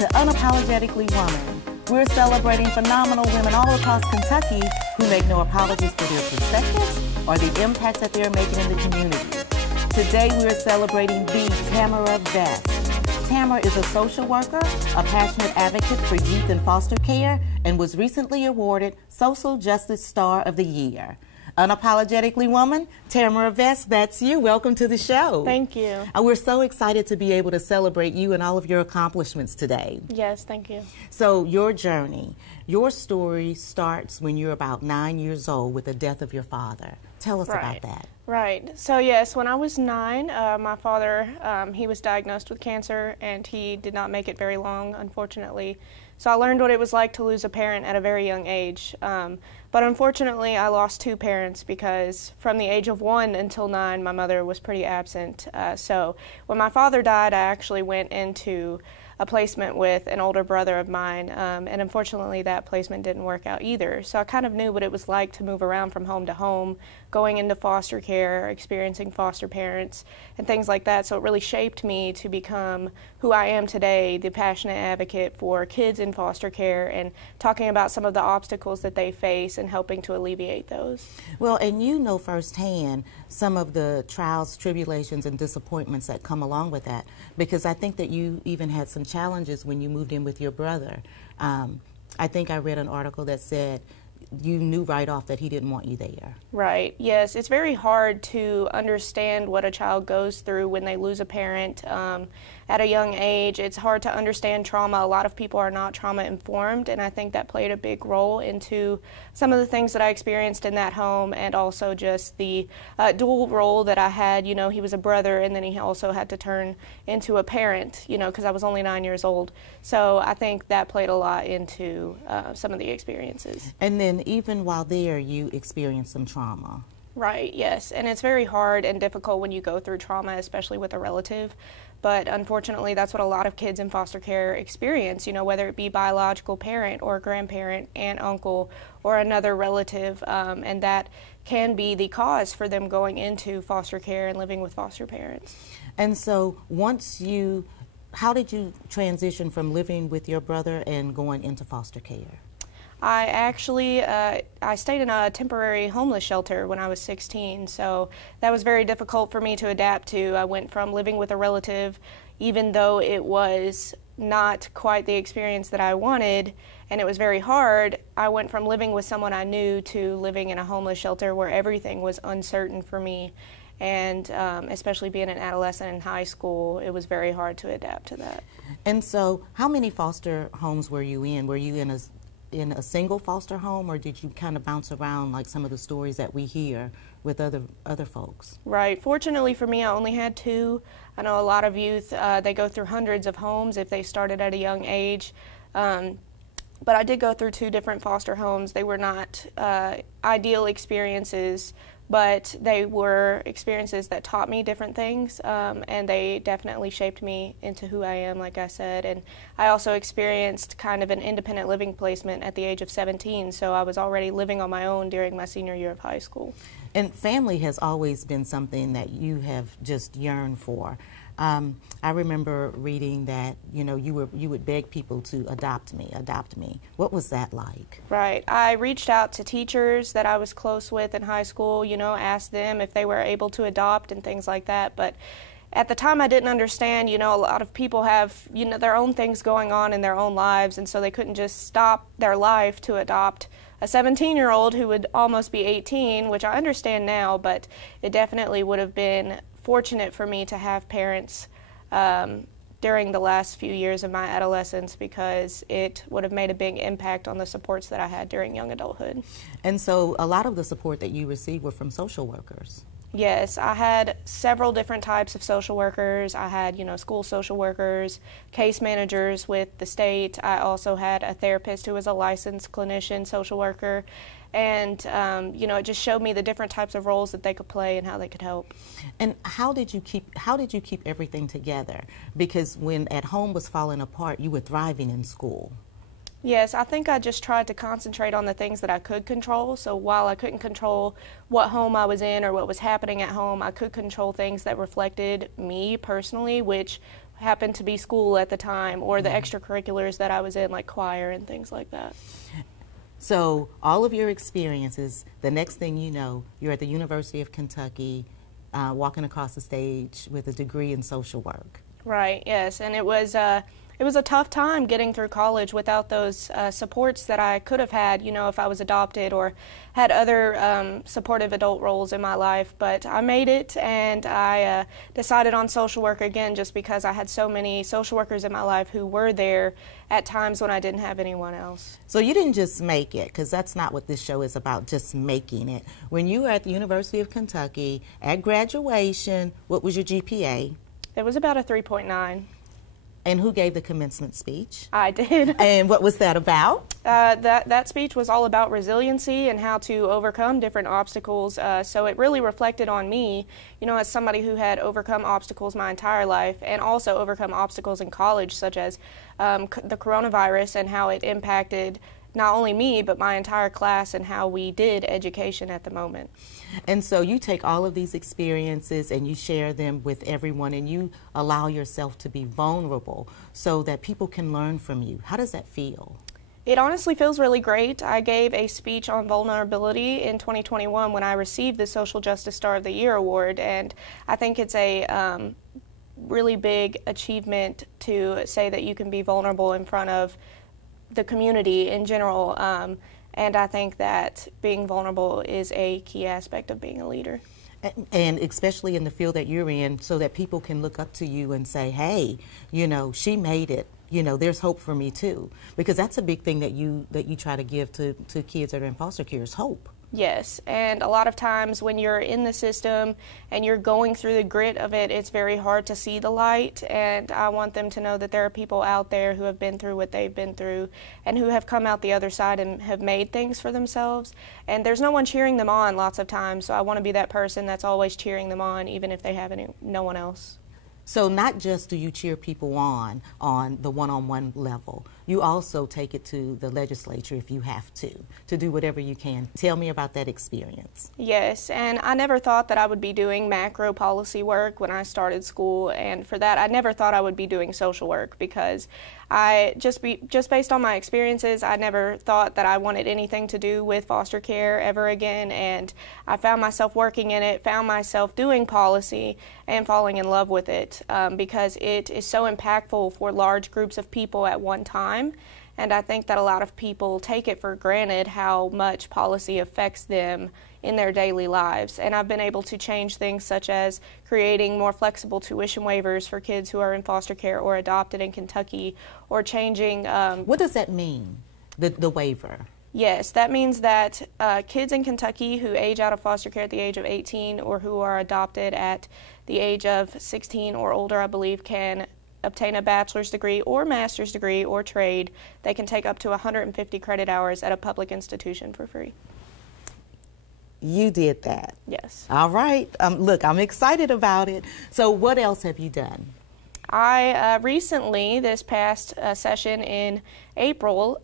to Unapologetically Woman. We're celebrating phenomenal women all across Kentucky who make no apologies for their perspectives or the impact that they're making in the community. Today we're celebrating the Tamara Vest. Tamara is a social worker, a passionate advocate for youth in foster care, and was recently awarded Social Justice Star of the Year. Unapologetically Woman, Tamara Vest, that's you. Welcome to the show. Thank you. We're so excited to be able to celebrate you and all of your accomplishments today. Yes, thank you. So your journey, your story starts when you're about 9 years old with the death of your father. Tell us about that. Right. So yes, when I was 9, my father, he was diagnosed with cancer and he did not make it very long, unfortunately. So I learned what it was like to lose a parent at a very young age. But unfortunately, I lost 2 parents because from the age of 1 until 9, my mother was pretty absent. So when my father died, I actually went into a placement with an older brother of mine, and unfortunately that placement didn't work out either. So I kind of knew what it was like to move around from home to home, going into foster care, experiencing foster parents, and things like that. So it really shaped me to become who I am today, the passionate advocate for kids in foster care and talking about some of the obstacles that they face and helping to alleviate those. Well, and you know firsthand some of the trials, tribulations, and disappointments that come along with that, because I think that you even had some challenges when you moved in with your brother. I think I read an article that said you knew right off that he didn't want you there. Right, yes. It's very hard to understand what a child goes through when they lose a parent at a young age. It's hard to understand trauma. A lot of people are not trauma informed, and I think that played a big role into some of the things that I experienced in that home, and also just the dual role that I had. You know, he was a brother, and then he also had to turn into a parent, you know, because I was only 9 years old. So I think that played a lot into some of the experiences. And then even while there, you experienced some trauma. Right, yes, and it's very hard and difficult when you go through trauma, especially with a relative. But unfortunately, that's what a lot of kids in foster care experience, you know, whether it be biological parent or grandparent, aunt, uncle, or another relative, and that can be the cause for them going into foster care and living with foster parents. And so how did you transition from living with your brother and going into foster care? I actually, I stayed in a temporary homeless shelter when I was 16, so that was very difficult for me to adapt to. I went from living with a relative, even though it was not quite the experience that I wanted, and it was very hard. I went from living with someone I knew to living in a homeless shelter where everything was uncertain for me, and especially being an adolescent in high school, it was very hard to adapt to that. And so, how many foster homes were you in? Were you in a single foster home, or did you kind of bounce around like some of the stories that we hear with other folks? Right. Fortunately for me, I only had 2. I know a lot of youth, they go through hundreds of homes if they started at a young age. But I did go through 2 different foster homes. They were not ideal experiences, but they were experiences that taught me different things, and they definitely shaped me into who I am, like I said. And I also experienced kind of an independent living placement at the age of 17, so I was already living on my own during my senior year of high school. And family has always been something that you have just yearned for. I remember reading that, you know, you would beg people to adopt me. What was that like? Right. I reached out to teachers that I was close with in high school, you know, asked them if they were able to adopt and things like that. But at the time I didn't understand, you know, a lot of people have, you know, their own things going on in their own lives, and so they couldn't just stop their life to adopt a 17-year-old who would almost be 18, which I understand now, but it definitely would have been fortunate for me to have parents during the last few years of my adolescence, because it would have made a big impact on the supports that I had during young adulthood. And so a lot of the support that you received were from social workers. Yes, I had several different types of social workers. I had, you know, school social workers, case managers with the state. I also had a therapist who was a licensed clinician social worker. And, you know, it just showed me the different types of roles that they could play and how they could help. And how did you keep everything together? Because when at home was falling apart, you were thriving in school. Yes, I think I just tried to concentrate on the things that I could control. So while I couldn't control what home I was in or what was happening at home, I could control things that reflected me personally, which happened to be school at the time, or the extracurriculars that I was in, like choir and things like that. So all of your experiences, the next thing you know, you're at the University of Kentucky, walking across the stage with a degree in social work. Right, yes, and it was a tough time getting through college without those supports that I could have had, you know, if I was adopted or had other supportive adult roles in my life. But I made it, and I decided on social work again just because I had so many social workers in my life who were there at times when I didn't have anyone else. So you didn't just make it, because that's not what this show is about, just making it. When you were at the University of Kentucky, at graduation, what was your GPA? It was about a 3.9. And who gave the commencement speech? I did. And what was that about? That speech was all about resiliency and how to overcome different obstacles. So it really reflected on me, you know, as somebody who had overcome obstacles my entire life, and also overcome obstacles in college, such as the coronavirus and how it impacted not only me, but my entire class and how we did education at the moment. And so you take all of these experiences and you share them with everyone, and you allow yourself to be vulnerable so that people can learn from you. How does that feel? It honestly feels really great. I gave a speech on vulnerability in 2021 when I received the Social Justice Star of the Year award, and I think it's a really big achievement to say that you can be vulnerable in front of the community in general. And I think that being vulnerable is a key aspect of being a leader. And especially in the field that you're in, so that people can look up to you and say, hey, you know, she made it. You know, there's hope for me too. Because that's a big thing that you try to give to kids that are in foster care, is hope. Yes, and a lot of times when you're in the system and you're going through the grit of it, it's very hard to see the light, and I want them to know that there are people out there who have been through what they've been through and who have come out the other side and have made things for themselves, and there's no one cheering them on lots of times, so I want to be that person that's always cheering them on, even if they have no one else. So not just do you cheer people on the one-on-one level, you also take it to the legislature if you have to do whatever you can. Tell me about that experience. Yes, and I never thought that I would be doing macro policy work when I started school, and for that I never thought I would be doing social work, because just based on my experiences, I never thought that I wanted anything to do with foster care ever again, and I found myself working in it, found myself doing policy, and falling in love with it because it is so impactful for large groups of people at one time. And I think that a lot of people take it for granted how much policy affects them in their daily lives. And I've been able to change things such as creating more flexible tuition waivers for kids who are in foster care or adopted in Kentucky, or changing... What does that mean, the waiver? Yes, that means that kids in Kentucky who age out of foster care at the age of 18 or who are adopted at the age of 16 or older, I believe, can obtain a bachelor's degree or master's degree or trade. They can take up to 150 credit hours at a public institution for free. You did that? Yes. All right. Look, I'm excited about it. So what else have you done? I recently, this past session in April,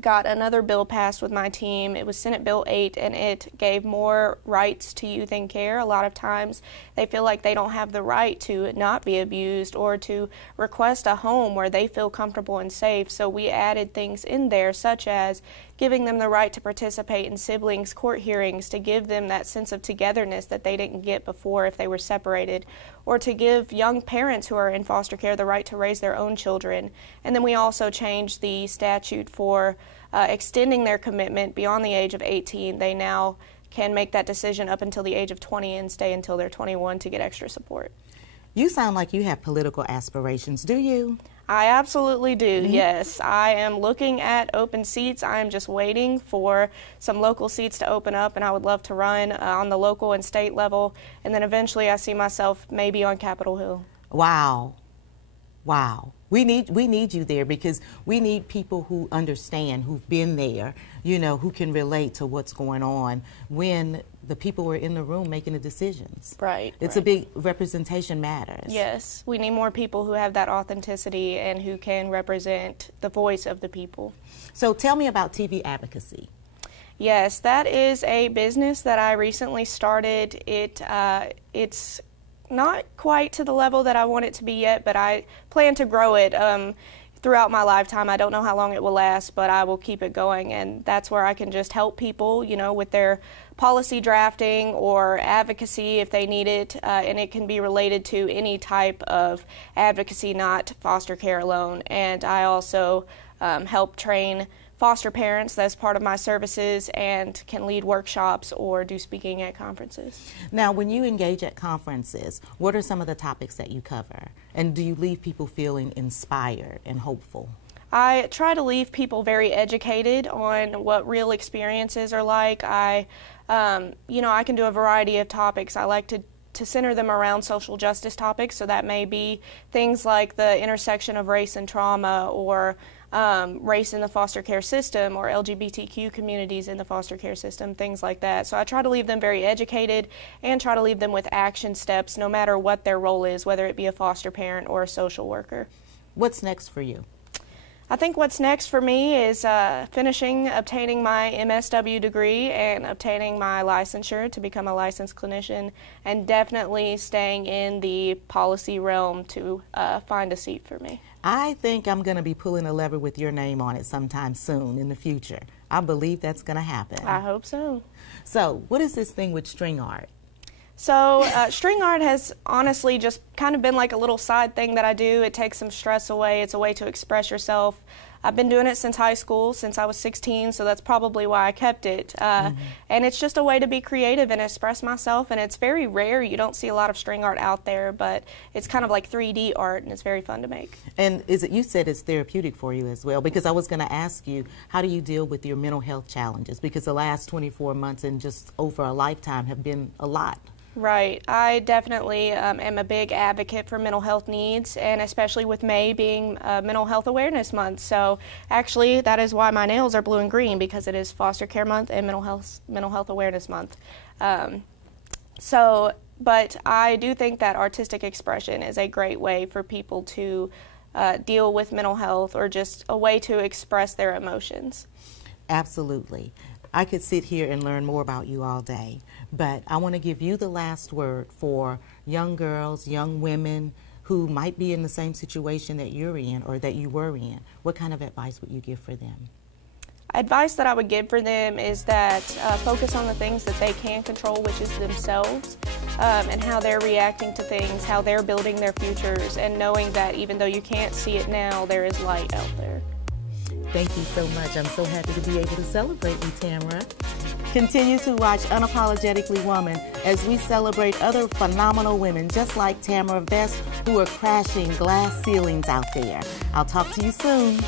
got another bill passed with my team. It was Senate Bill 8, and it gave more rights to youth in care. A lot of times they feel like they don't have the right to not be abused or to request a home where they feel comfortable and safe. So we added things in there, such as giving them the right to participate in siblings court hearings, to give them that sense of togetherness that they didn't get before if they were separated, or to give young parents who are in foster care the right to raise their own children. And then we also changed the statute for extending their commitment beyond the age of 18. They now can make that decision up until the age of 20 and stay until they're 21 to get extra support. You sound like you have political aspirations, do you? I absolutely do, yes. I am looking at open seats. I am just waiting for some local seats to open up, and I would love to run on the local and state level, and then eventually I see myself maybe on Capitol Hill. Wow. Wow. We need you there, because we need people who understand, who've been there, you know, who can relate to what's going on when the people were in the room making the decisions. Right. It's a big representation matters. Yes. We need more people who have that authenticity and who can represent the voice of the people. So tell me about TV advocacy. Yes, that is a business that I recently started. It's not quite to the level that I want it to be yet, but I plan to grow it throughout my lifetime. I don't know how long it will last, but I will keep it going, and that's where I can just help people, you know, with their policy drafting or advocacy if they need it, and it can be related to any type of advocacy, not foster care alone. And I also help train foster parents. That's part of my services, and can lead workshops or do speaking at conferences. Now, when you engage at conferences, what are some of the topics that you cover? And do you leave people feeling inspired and hopeful? I try to leave people very educated on what real experiences are like. You know, I can do a variety of topics. I like to center them around social justice topics, so that may be things like the intersection of race and trauma, or race in the foster care system, or LGBTQ communities in the foster care system, things like that. So I try to leave them very educated and try to leave them with action steps no matter what their role is, whether it be a foster parent or a social worker. What's next for you? I think what's next for me is obtaining my MSW degree and obtaining my licensure to become a licensed clinician, and definitely staying in the policy realm to find a seat for me. I think I'm going to be pulling a lever with your name on it sometime soon in the future. I believe that's going to happen. I hope so. So, what is this thing with string art? So string art has honestly just kind of been like a little side thing that I do. It takes some stress away. It's a way to express yourself. I've been doing it since high school, since I was 16, so that's probably why I kept it. And it's just a way to be creative and express myself, and it's very rare. You don't see a lot of string art out there, but it's kind of like 3D art, and it's very fun to make. And you said it's therapeutic for you as well, because I was going to ask you, how do you deal with your mental health challenges? Because the last 24 months and just over a lifetime have been a lot. Right. I definitely am a big advocate for mental health needs, and especially with May being Mental Health Awareness Month. So actually that is why my nails are blue and green, because it is Foster Care Month and Mental Health Awareness Month. But I do think that artistic expression is a great way for people to deal with mental health, or just a way to express their emotions. Absolutely. I could sit here and learn more about you all day, but I want to give you the last word for young girls, young women who might be in the same situation that you're in or that you were in. What kind of advice would you give for them? Advice that I would give for them is that focus on the things that they can control, which is themselves, and how they're reacting to things, how they're building their futures, and knowing that even though you can't see it now, there is light out there. Thank you so much. I'm so happy to be able to celebrate you, Tamara. Continue to watch Unapologetically Woman as we celebrate other phenomenal women just like Tamara Vest, who are crashing glass ceilings out there. I'll talk to you soon.